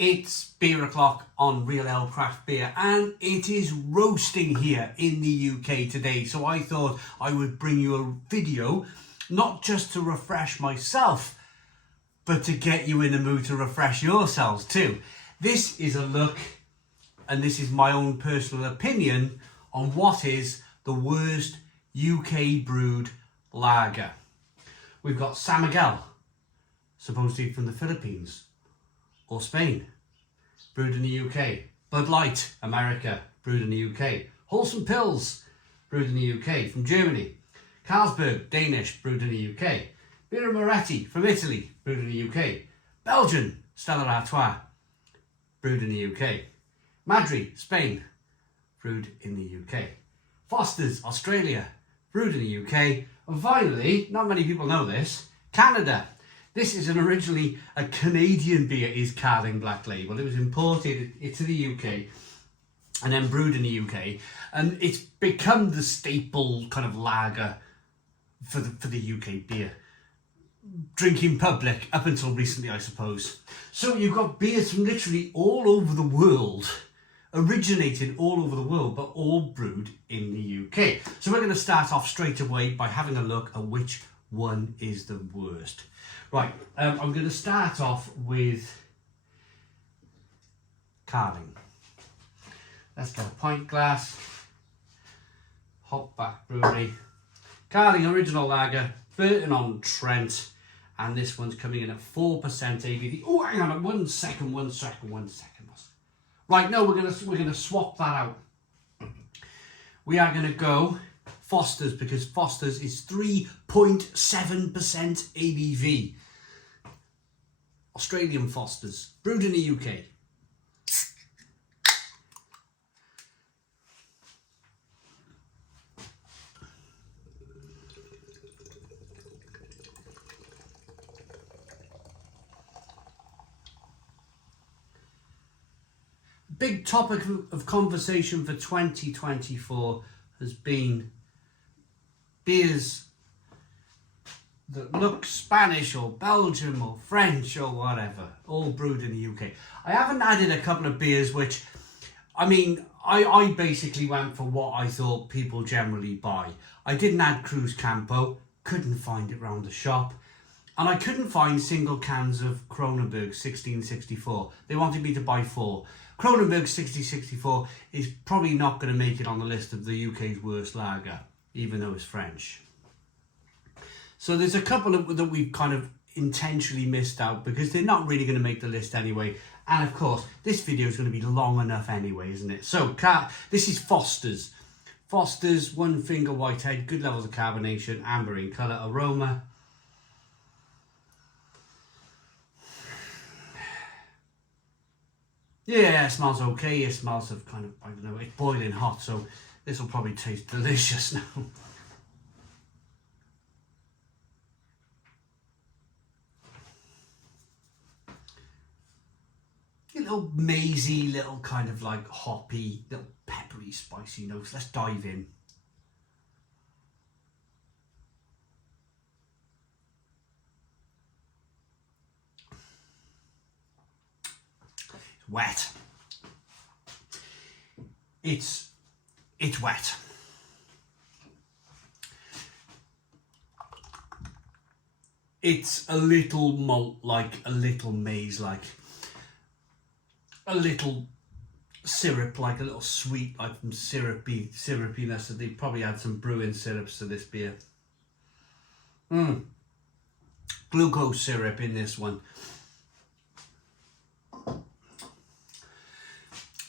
It's beer o'clock on Real Ale Craft Beer, and it is roasting here in the UK today. So I thought I would bring you a video, not just to refresh myself, but to get you in the mood to refresh yourselves too. This is a look, and this is my own personal opinion, on what is the worst UK brewed lager. We've got San Miguel, supposedly from the Philippines or Spain, brewed in the UK. Bud Light, America, brewed in the UK. Holsten Pils, brewed in the UK, from Germany. Carlsberg, Danish, brewed in the UK. Birra Moretti, from Italy, brewed in the UK. Belgian, Stella Artois, brewed in the UK. Madri, Spain, brewed in the UK. Foster's, Australia, brewed in the UK. And finally, not many people know this, Canada. This is originally a Canadian beer, is Carling Black Label. It was imported into the UK and then brewed in the UK. And it's become the staple kind of lager for the UK beer drinking public up until recently, I suppose. So you've got beers from literally all over the world, originated all over the world, but all brewed in the UK. So we're going to start off straight away by having a look at which one is the worst. Right, I'm going to start off with Carling. Let's get a pint glass. Hopback Brewery. Carling Original Lager, Burton-on-Trent, and this one's coming in at 4% ABV. Oh, hang on, one second. Right, no, we're gonna swap that out. We are gonna go Foster's, because Foster's is 3.7% ABV. Australian Foster's, brewed in the UK. Big topic of conversation for 2024 has been beers that look Spanish or Belgian or French or whatever, all brewed in the UK. I haven't added a couple of beers which, I mean, I basically went for what I thought people generally buy. I didn't add Cruz Campo, couldn't find it round the shop. And I couldn't find single cans of Kronenbourg 1664. They wanted me to buy 4. Kronenbourg 1664 is probably not going to make it on the list of the UK's worst lager, even though it's French. So there's a couple that we've kind of intentionally missed out because they're not really going to make the list anyway. And of course, this video is going to be long enough anyway, isn't it? So this is Foster's. Foster's, one finger whitehead, good levels of carbonation, amber in colour, aroma. Yeah, it smells okay. It smells of kind of, I don't know, it's boiling hot, so this will probably taste delicious now. A little mazy, little kind of like hoppy, little peppery, spicy notes. Let's dive in. Wet. It's wet. It's a little malt-like, a little maize-like, a little syrup-like, a little sweet, like from syrupiness. So they probably add some brewing syrups to this beer. Glucose syrup in this one.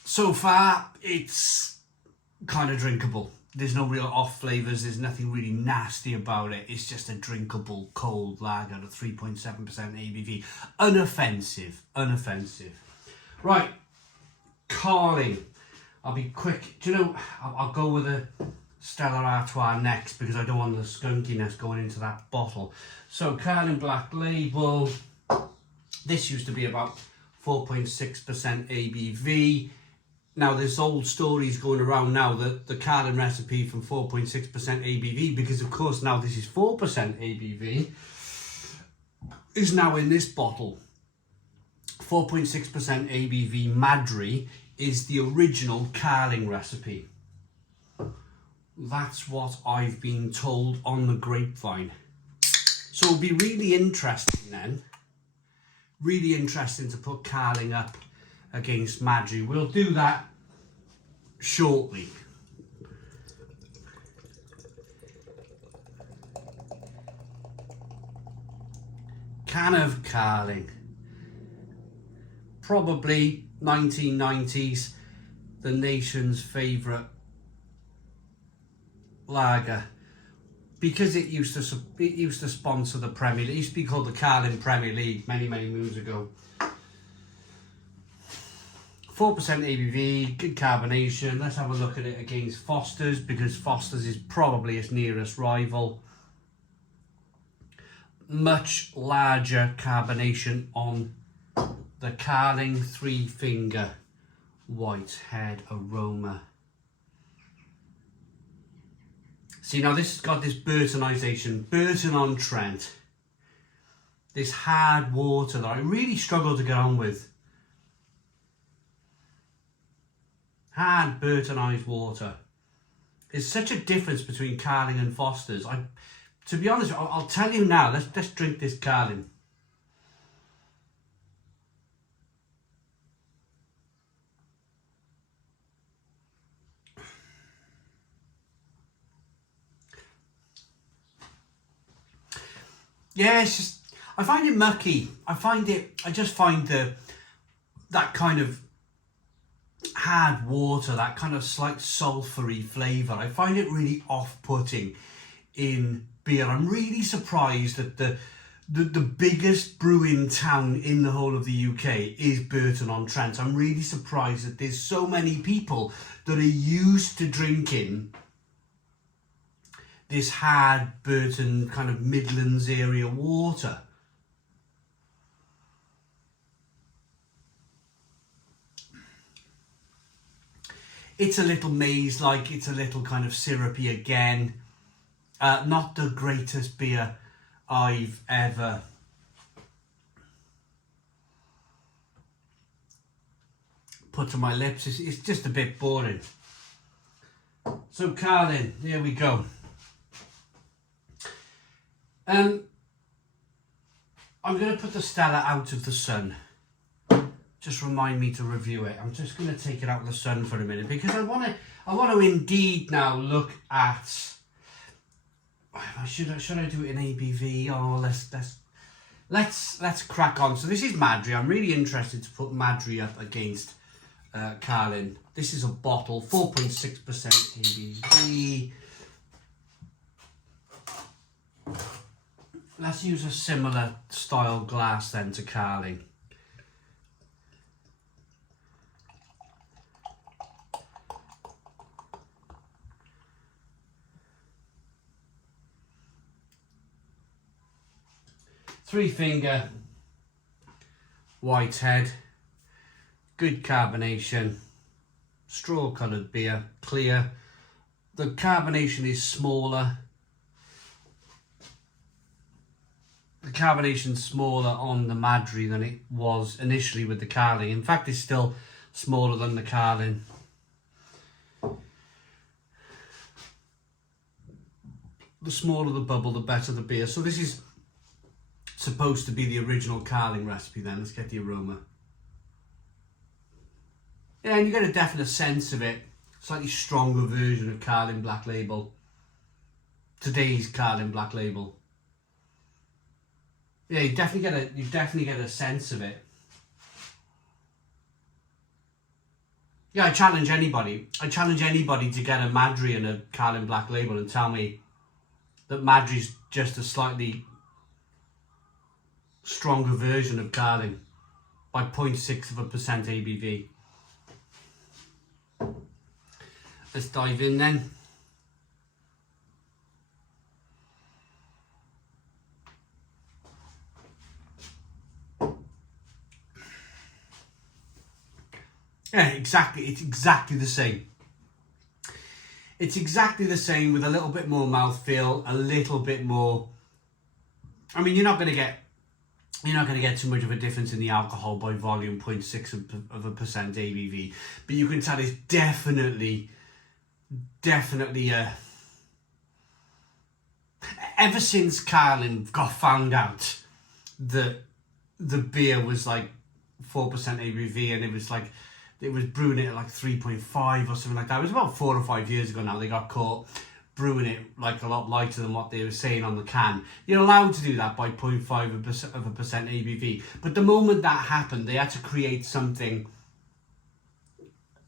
So far, it's kind of drinkable. There's no real off flavours. There's nothing really nasty about it. It's just a drinkable cold lager at 3.7% ABV. Unoffensive. Right, Carling. I'll be quick. Do you know, I'll go with a Stella Artois next because I don't want the skunkiness going into that bottle. So Carling Black Label. This used to be about 4.6% ABV. Now, there's old stories going around now that the Carling recipe from 4.6% ABV, because of course now this is 4% ABV, is now in this bottle. 4.6% ABV Madri is the original Carling recipe. That's what I've been told on the grapevine. So it'll be really interesting then. Really interesting to put Carling up against Madri. We'll do that shortly. Can of Carling. Probably 1990s, the nation's favourite lager, because it used to sponsor the Premier League. It used to be called the Carling Premier League many moons ago. 4% ABV, good carbonation. Let's have a look at it against Foster's, because Foster's is probably its nearest rival. Much larger carbonation on the Carling 3-finger white head aroma. See, now this has got this Burtonisation, Burton-on-Trent. This hard water that I really struggle to get on with. Hard Burtonised water. There's such a difference between Carling and Foster's. To be honest, I'll tell you now, let's drink this Carling. Yeah, it's just, I find it mucky. I just find that kind of hard water, that kind of slight sulphury flavour, I find it really off-putting in beer. I'm really surprised that the biggest brewing town in the whole of the UK is Burton-on-Trent. I'm really surprised that there's so many people that are used to drinking this hard Burton kind of Midlands area water. It's a little maize-like, it's a little kind of syrupy again. Not the greatest beer I've ever put to my lips. It's just a bit boring. So Carling, there we go. I'm going to put the Stella out of the sun. Just remind me to review it. I'm just going to take it out of the sun for a minute, because I want to indeed now look at. Should I do it in ABV? Oh, let's crack on. So this is Madri. I'm really interested to put Madri up against Carling. This is a bottle, 4.6% ABV. Let's use a similar style glass then to Carling. Three-finger white head, good carbonation, straw-coloured beer, clear. The carbonation is smaller. The carbonation's smaller on the Madri than it was initially with the Carling. In fact, it's still smaller than the Carling. The smaller the bubble, the better the beer. So this is supposed to be the original Carling recipe then. Let's get the aroma. Yeah, and you get a definite sense of it. Slightly stronger version of Carling Black Label. Today's Carling Black Label. Yeah, you definitely get a sense of it. Yeah, I challenge anybody to get a Madri and a Carling Black Label and tell me that Madri's just a slightly stronger version of Carling by 0.6% ABV. Let's dive in then. Yeah, exactly. It's exactly the same. It's exactly the same with a little bit more mouthfeel, a little bit more. I mean, you're not going to get you're not going to get too much of a difference in the alcohol by volume, 0.6% ABV. But you can tell it's definitely ever since Carlin got found out that the beer was like 4% ABV, and it was brewing it at like 3.5 or something like that. It was about 4 or 5 years ago now. They got caught brewing it like a lot lighter than what they were saying on the can. You're allowed to do that by 0.5% ABV. But the moment that happened, they had to create something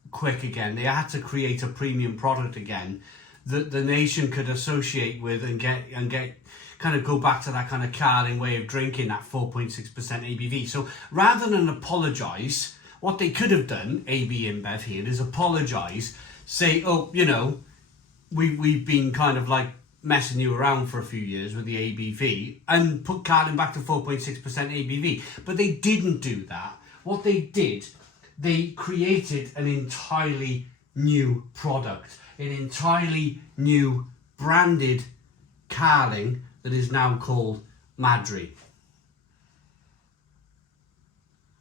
quick again. They had to create a premium product again that the nation could associate with and get kind of go back to that kind of Carling way of drinking, that 4.6% ABV. So rather than apologise, what they could have done, AB InBev here, is apologise, say, oh, you know, we've been kind of like messing you around for a few years with the ABV, and put Carling back to 4.6% ABV. But they didn't do that. What they did, they created an entirely new product, an entirely new branded Carling that is now called Madri.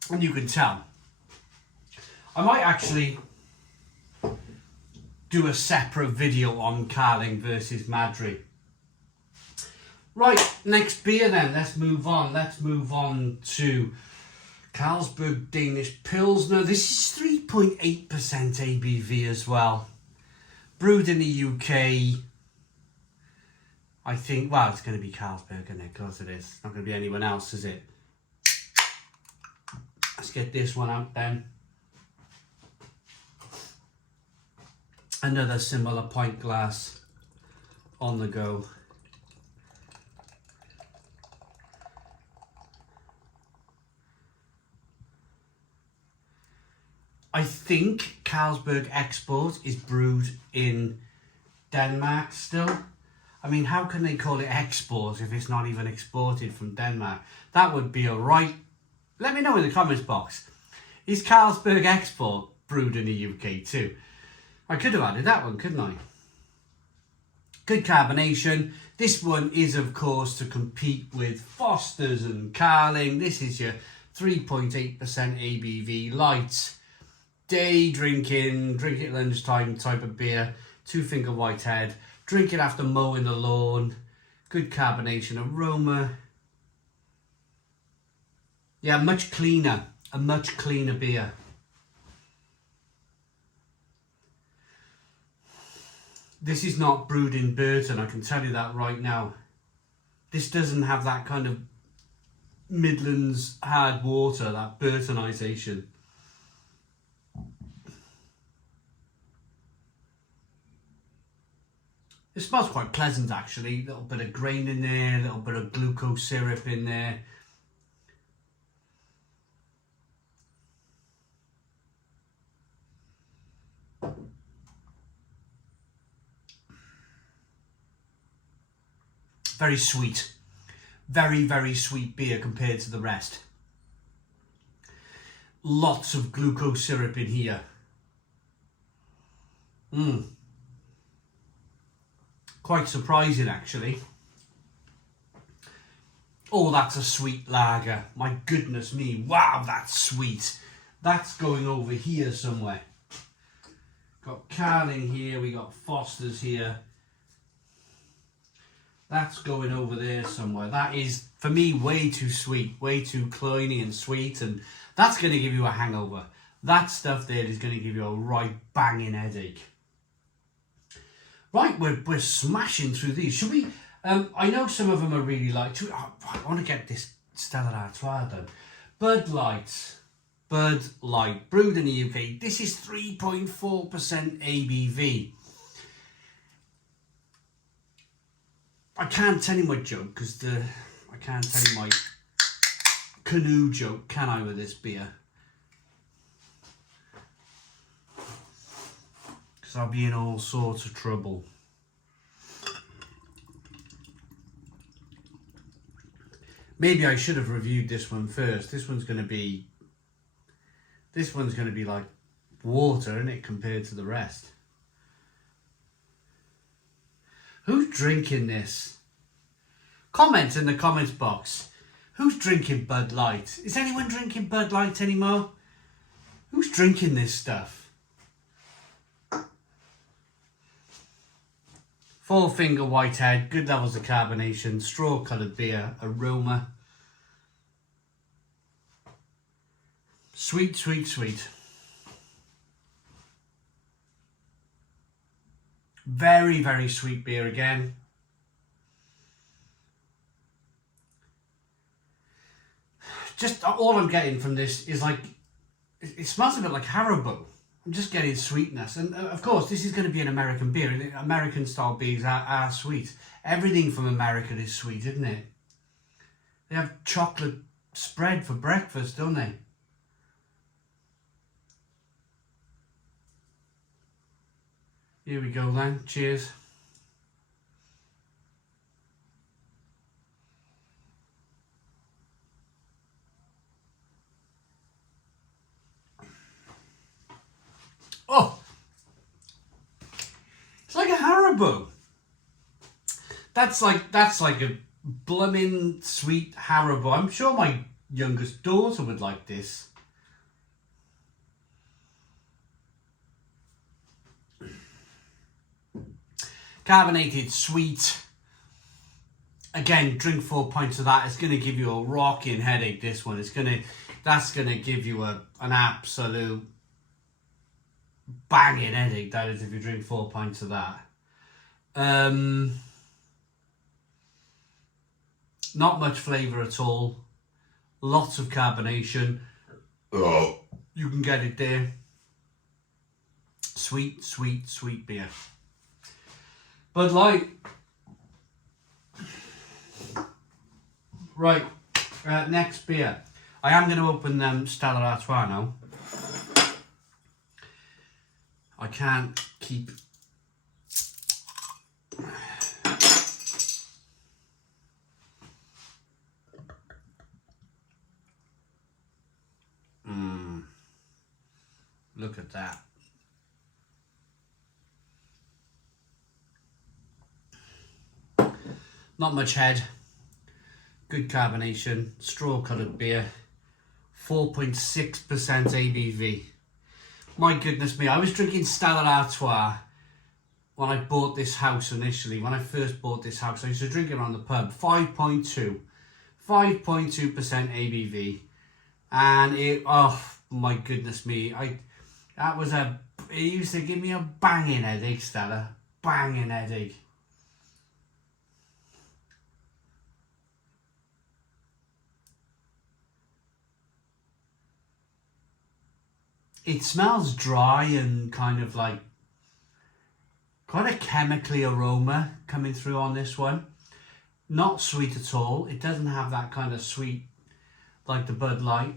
And you can tell. I might actually do a separate video on Carling versus Madri. Right, next beer then. Let's move on. Let's move on to Carlsberg Danish Pilsner. This is 3.8% ABV as well. Brewed in the UK. I think, well, it's going to be Carlsberg, isn't it? Of course it is. It's not going to be anyone else, is it? Let's get this one out then. Another similar pint glass on the go. I think Carlsberg Export is brewed in Denmark still. I mean, how can they call it export if it's not even exported from Denmark? That would be a right... Let me know in the comments box. Is Carlsberg Export brewed in the UK too? I could have added that one, couldn't I? Good carbonation. This one is, of course, to compete with Foster's and Carling. This is your 3.8% ABV light. Day drinking, drink it at lunchtime type of beer. 2-finger whitehead. Drink it after mowing the lawn. Good carbonation aroma. Yeah, much cleaner. A much cleaner beer. This is not brewed in Burton, I can tell you that right now. This doesn't have that kind of Midlands hard water, that Burtonisation. It smells quite pleasant actually. A little bit of grain in there, a little bit of glucose syrup in there. Very sweet. Very, very sweet beer compared to the rest. Lots of glucose syrup in here. Quite surprising actually. Oh, that's a sweet lager. My goodness me. Wow, that's sweet. That's going over here somewhere. Got Carling here, we got Foster's here. That's going over there somewhere. That is, for me, way too sweet, way too cloying and sweet, and that's going to give you a hangover. That stuff there is going to give you a right banging headache. Right, we're smashing through these. Should we, I know some of them are really light. I want to get this Stella Artois done. Bud Light, brewed in the UK. This is 3.4% ABV. I can't tell you my joke because I can't tell you my canoe joke, can I, with this beer? Because I'll be in all sorts of trouble. Maybe I should have reviewed this one first. This one's going to be like water, isn't it, compared to the rest? Who's drinking this? Comment in the comments box. Who's drinking Bud Light? Is anyone drinking Bud Light anymore? Who's drinking this stuff? Four finger whitehead, good levels of carbonation, straw coloured beer, aroma. Sweet, sweet, sweet. Very, very sweet beer again. Just all I'm getting from this is like, it smells a bit like Haribo. I'm just getting sweetness. And of course, this is going to be an American beer. And American style beers are sweet. Everything from America is sweet, isn't it? They have chocolate spread for breakfast, don't they? Here we go then. Cheers. Oh, it's like a Haribo. That's like a blooming sweet Haribo. I'm sure my youngest daughter would like this. Carbonated, sweet. Again, drink 4 pints of that. It's going to give you a rocking headache. This one, that's going to give you an absolute banging headache. That is, if you drink 4 pints of that. Not much flavour at all. Lots of carbonation. Oh, you can get it there. Sweet, sweet, sweet beer. Bud Light. Right, next beer. I am going to open Stella Artois now. I can't keep... Look at that. Not much head. Good carbonation. Straw coloured beer. 4.6% ABV. My goodness me. I was drinking Stella Artois when I bought this house initially. When I first bought this house, I used to drink it around the pub. 5.2% ABV. And it, oh my goodness me. It used to give me a banging headache, Stella. Banging headache. It smells dry and kind of like quite a chemically aroma coming through on this one. Not sweet at all. It doesn't have that kind of sweet like the Bud Light.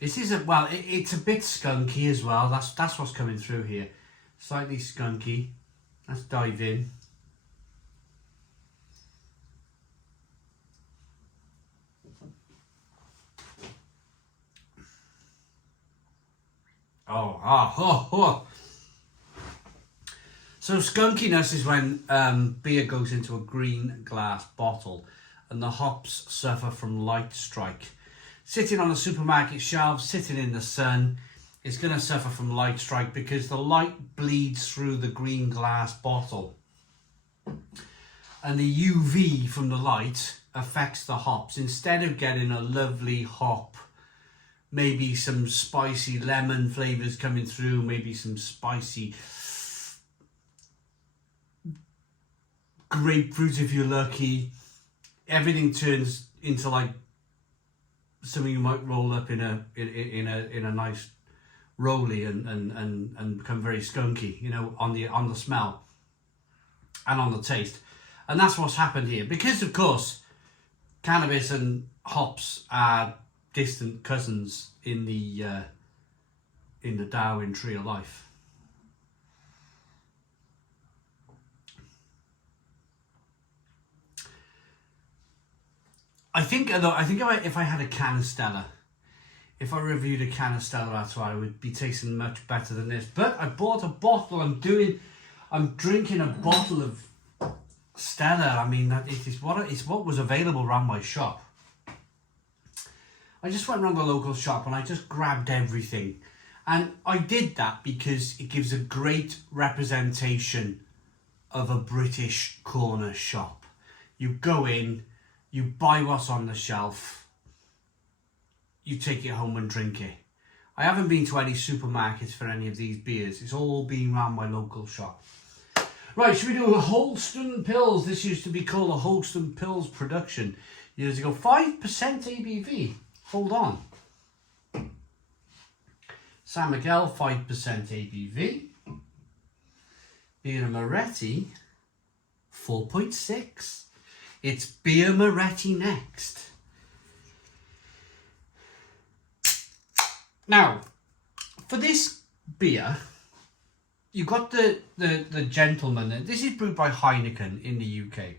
This is it's a bit skunky as well. That's what's coming through here. Slightly skunky. Let's dive in. Oh. So skunkiness is when beer goes into a green glass bottle and the hops suffer from light strike. Sitting on a supermarket shelf, sitting in the sun, it's going to suffer from light strike because the light bleeds through the green glass bottle. And the UV from the light affects the hops. Instead of getting a lovely hop, maybe some spicy lemon flavours coming through, maybe some spicy grapefruit if you're lucky, everything turns into like something you might roll up in a nice rolly and become very skunky, you know, on the smell and on the taste. And that's what's happened here, because of course cannabis and hops are distant cousins in the Darwin tree of life. I think if I had a can of Stella, if I reviewed a can of Stella Artois, it would be tasting much better than this. But I bought a bottle. I'm drinking a bottle of Stella. I mean, it's what was available around my shop. I just went around the local shop and I just grabbed everything. And I did that because it gives a great representation of a British corner shop. You go in, you buy what's on the shelf, you take it home and drink it. I haven't been to any supermarkets for any of these beers. It's all been around my local shop. Right, should we do a Holsten Pils? This used to be called a Holsten Pils production years ago. 5% ABV. Hold on. San Miguel, 5% ABV. Birra Moretti, 4.6. It's Birra Moretti next. Now, for this beer, you got the gentleman. This is brewed by Heineken in the UK.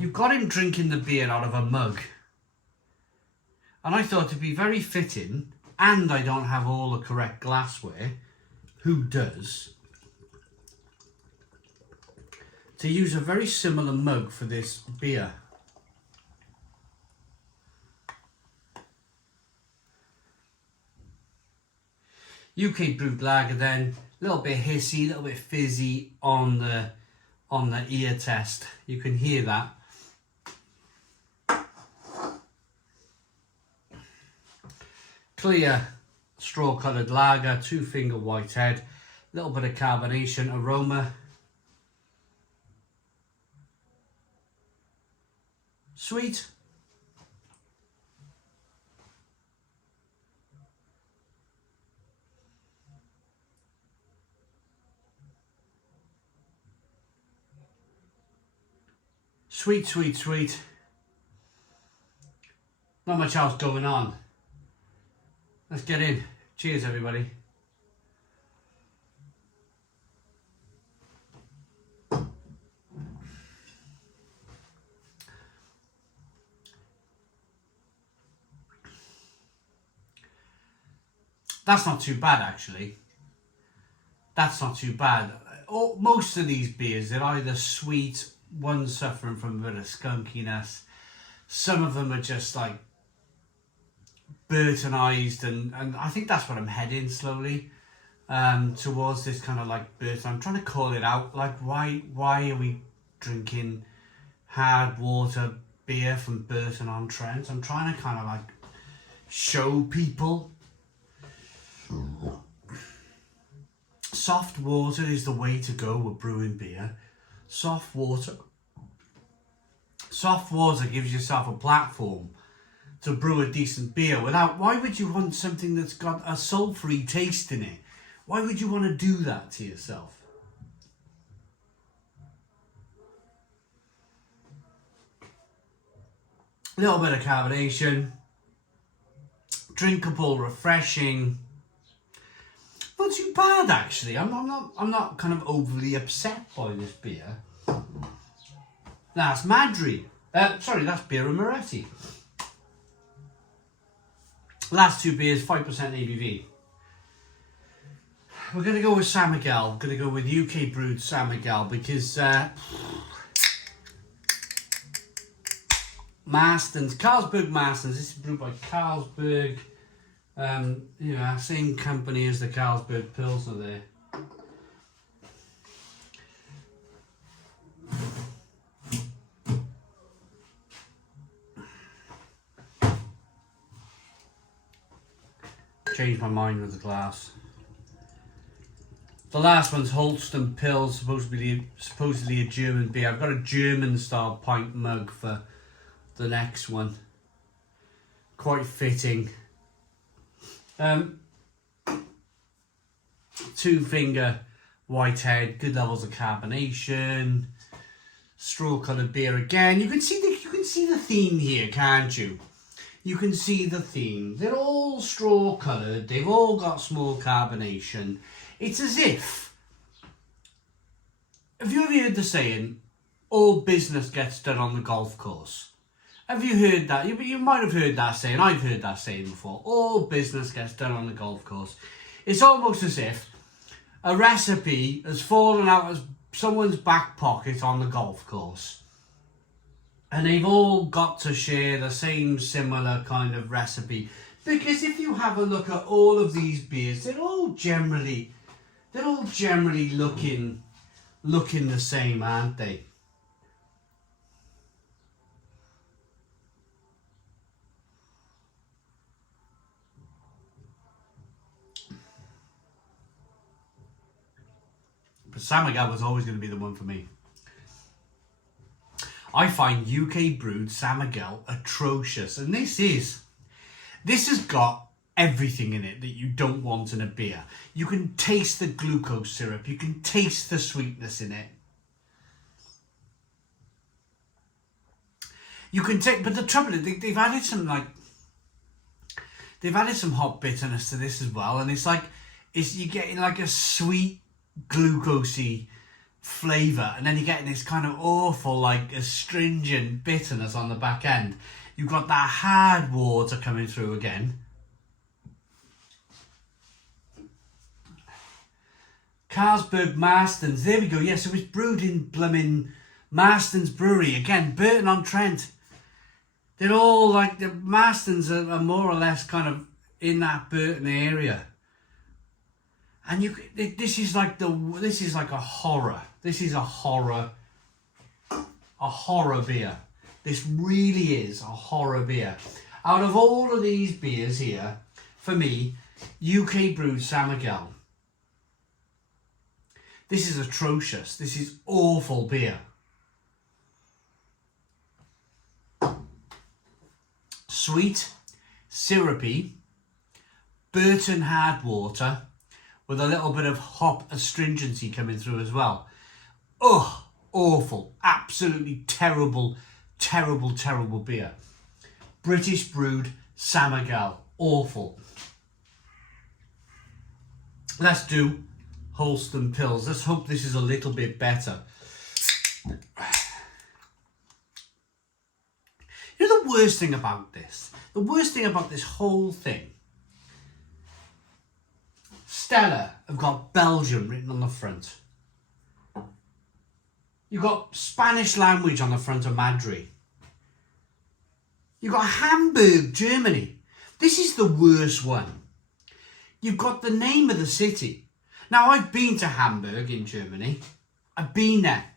You've got him drinking the beer out of a mug. And I thought it'd be very fitting, and I don't have all the correct glassware, who does, to use a very similar mug for this beer. UK brewed lager then, a little bit hissy, a little bit fizzy on the ear test. You can hear that. Clear straw coloured lager, 2-finger white head, a little bit of carbonation, aroma. Sweet. Sweet, sweet, sweet. Not much else going on. Let's get in. Cheers, everybody. That's not too bad, actually. That's not too bad. Most of these beers, they're either sweet, one suffering from a bit of skunkiness. Some of them are just like Burtonized, and I think that's what I'm heading slowly towards, this kind of like Burton. I'm trying to call it out. Like, why are we drinking hard water beer from Burton-on-Trent? I'm trying to kind of like show people soft water is the way to go with brewing beer. Soft water gives yourself a platform to brew a decent beer without. Why would you want something that's got a sulfury taste in it? Why would you want to do that to yourself? A little bit of carbonation, drinkable, refreshing. Not too bad, actually. I'm not kind of overly upset by this beer. That's Madri. Sorry, that's Birra Moretti. Last two beers, 5% ABV. We're going to go with San Miguel. We're going to go with UK brewed San Miguel because Marston's, Carlsberg Marston's. This is brewed by Carlsberg. Same company as the Carlsberg Pilsner there. Changed my mind with the glass. The last one's Holsten Pils, supposedly a German beer. I've got a German style pint mug for the next one. Quite fitting. 2-finger white head, good levels of carbonation, straw coloured beer again. You can see the theme here, can't you? You can see the theme. They're all straw coloured. They've all got small carbonation. It's as if, have you ever heard the saying, all business gets done on the golf course? Have you heard that? You might have heard that saying. I've heard that saying before. All business gets done on the golf course. It's almost as if a recipe has fallen out of someone's back pocket on the golf course. And they've all got to share the same similar kind of recipe. Because if you have a look at all of these beers, they're all generally looking the same, aren't they? But San Miguel was always going to be the one for me. I find UK brewed San Miguel atrocious, and this has got everything in it that you don't want in a beer. You can taste the glucose syrup, you can taste the sweetness in it. You can take, but the trouble is they've added some hot bitterness to this as well, and you're getting like a sweet glucosey flavour, and then you're getting this kind of awful, like, astringent bitterness on the back end. You've got that hard water coming through again. Carlsberg Marston's, there we go. Yeah, so it's brewed in blooming Marston's Brewery. Again, Burton-on-Trent. They're all like, the Marstons are more or less kind of in that Burton area. And this is like a horror. This is a horror beer. This really is a horror beer. Out of all of these beers here, for me, UK brewed San Miguel. This is atrocious. This is awful beer. Sweet, syrupy, Burton hard water, with a little bit of hop astringency coming through as well. Oh, awful. Absolutely terrible, terrible, terrible beer. British brewed San Miguel. Awful. Let's do Holsten Pils. Let's hope this is a little bit better. You know the worst thing about this? The worst thing about this whole thing? Stella have got Belgium written on the front. You've got Spanish language on the front of Madri. You've got Hamburg, Germany. This is the worst one. You've got the name of the city. Now, I've been to Hamburg in Germany. I've been there.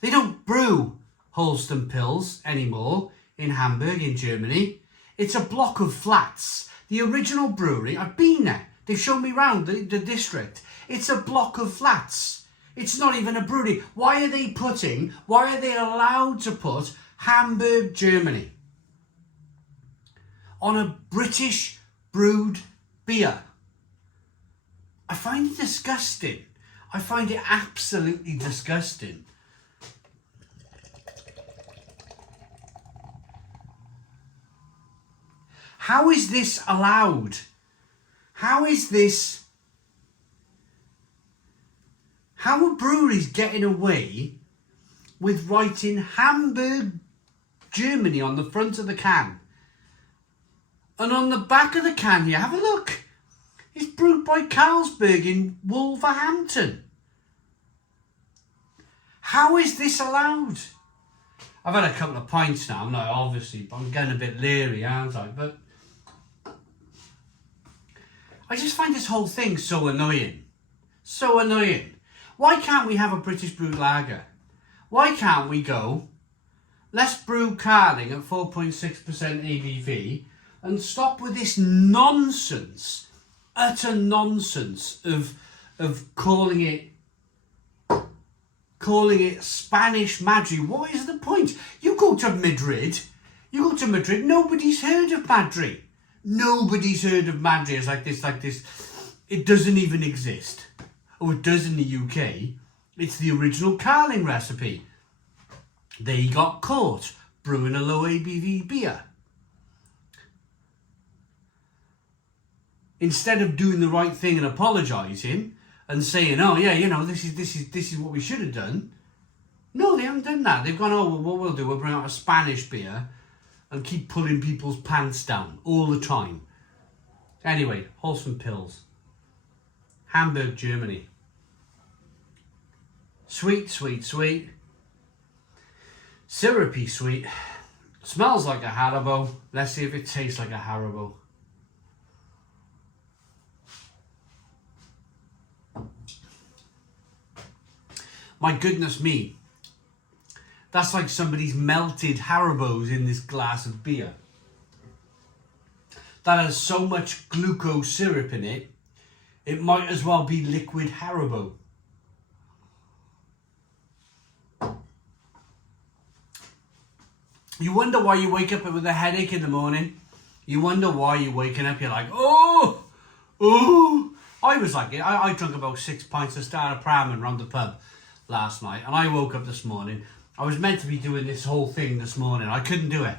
They don't brew Holsten Pils anymore in Hamburg in Germany. It's a block of flats. The original brewery, I've been there. They've shown me around the district. It's a block of flats. It's not even a brewery. Why are they allowed to put Hamburg, Germany on a British brewed beer? I find it disgusting. I find it absolutely disgusting. How is this allowed? How are breweries getting away with writing Hamburg, Germany on the front of the can? And on the back of the can here, have a look. It's brewed by Carlsberg in Wolverhampton. How is this allowed? I've had a couple of pints now. I'm getting a bit leery, aren't I? But I just find this whole thing so annoying. So annoying. Why can't we have a British brewed lager? Why can't we go, let's brew Carling at 4.6% ABV and stop with this nonsense, utter nonsense of calling it Spanish Madri. What is the point? You go to Madrid, nobody's heard of Madri. Nobody's heard of Madri. It's like this. It doesn't even exist. Oh, it does in the UK. It's the original Carling recipe. They got caught brewing a low ABV beer. Instead of doing the right thing and apologising and saying, oh yeah, this is what we should have done. No, they haven't done that. They've gone, oh, well, what we'll do, we'll bring out a Spanish beer and keep pulling people's pants down all the time. Anyway, Holsten Pils. Hamburg, Germany. Sweet, sweet, sweet. Syrupy sweet. Smells like a Haribo. Let's see if it tastes like a Haribo. My goodness me. That's like somebody's melted Haribos in this glass of beer. That has so much glucose syrup in it, it might as well be liquid Haribo. You wonder why you wake up with a headache in the morning. You wonder why you're waking up, you're like, oh. I was like it. I drank about 6 pints of Stella around the pub last night, and I woke up this morning. I was meant to be doing this whole thing this morning. I couldn't do it.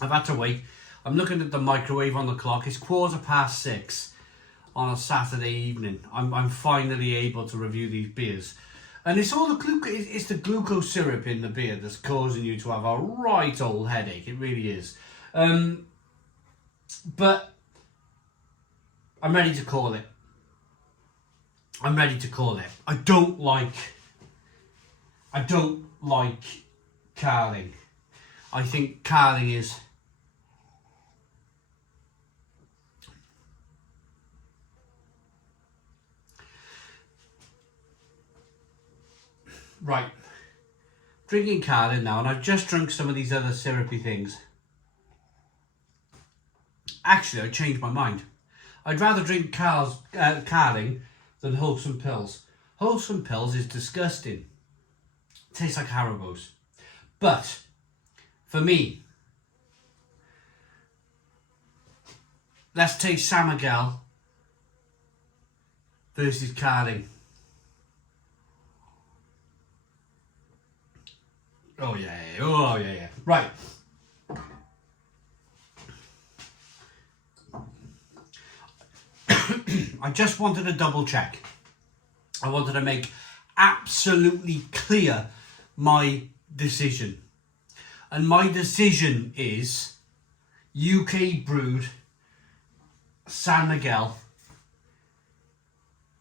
I've had to wait. I'm looking at the microwave on the clock. It's 6:15 on a Saturday evening. I'm finally able to review these beers. And it's all the glucose. It's the glucose syrup in the beer that's causing you to have a right old headache. It really is. But I'm ready to call it. I'm ready to call it. I don't like Carling. I think Carling is right. Drinking Carling now, and I've just drunk some of these other syrupy things. Actually, I changed my mind. I'd rather drink Carling than Holsten Pils. Holsten Pils is disgusting. Tastes like Haribos. But for me, let's taste San Miguel versus Carling. Oh yeah. Right. I just wanted to double check. I wanted to make absolutely clear my decision. And my decision is UK brewed San Miguel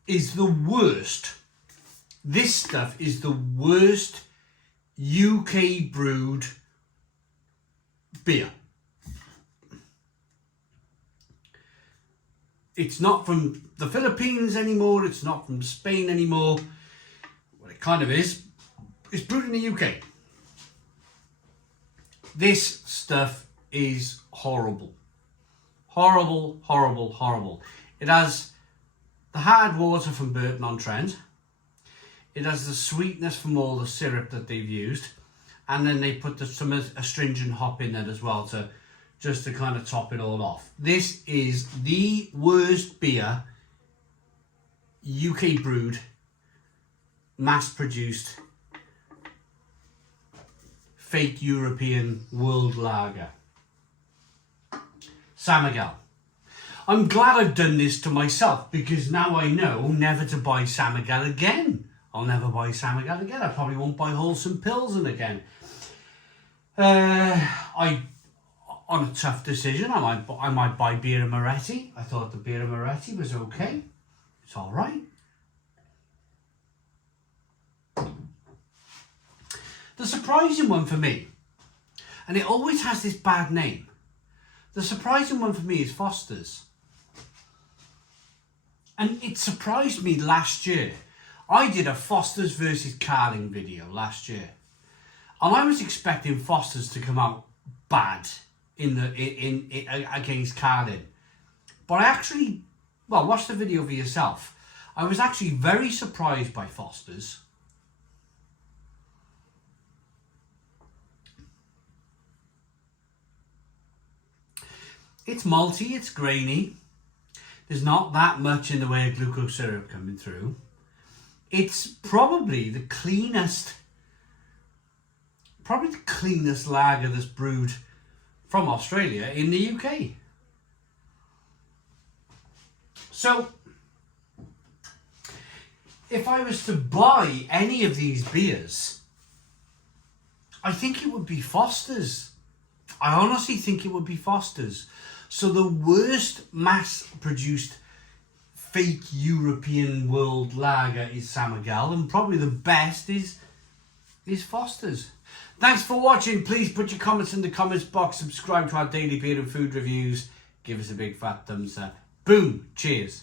is the worst. This stuff is the worst UK brewed beer. It's not from the Philippines anymore. It's not from Spain anymore. Well, it kind of is. It's brewed in the UK. This stuff is horrible. Horrible, horrible, horrible. It has the hard water from Burton-on-Trent. It has the sweetness from all the syrup that they've used. And then they put some astringent hop in there as well just to kind of top it all off. This is the worst beer UK brewed, mass produced, fake European world lager. San Miguel. I'm glad I've done this to myself because now I know never to buy San Miguel again. I'll never buy San Miguel again. I probably won't buy Holsten Pilsen again. On a tough decision, I might buy Birra Moretti. I thought the Birra Moretti was okay. It's all right. The surprising one for me, and it always has this bad name, the surprising one for me is Foster's. And it surprised me last year. I did a Foster's versus Carling video last year. And I was expecting Foster's to come out bad against Carling. But I actually, well, watch the video for yourself. I was actually very surprised by Foster's. It's malty, it's grainy. There's not that much in the way of glucose syrup coming through. It's probably the cleanest lager that's brewed from Australia in the UK. So, if I was to buy any of these beers, I think it would be Foster's. I honestly think it would be Foster's. So the worst mass-produced fake European world lager is San Miguel, and probably the best is Foster's. Thanks for watching. Please put your comments in the comments box. Subscribe to our daily beer and food reviews. Give us a big fat thumbs up. Boom. Cheers.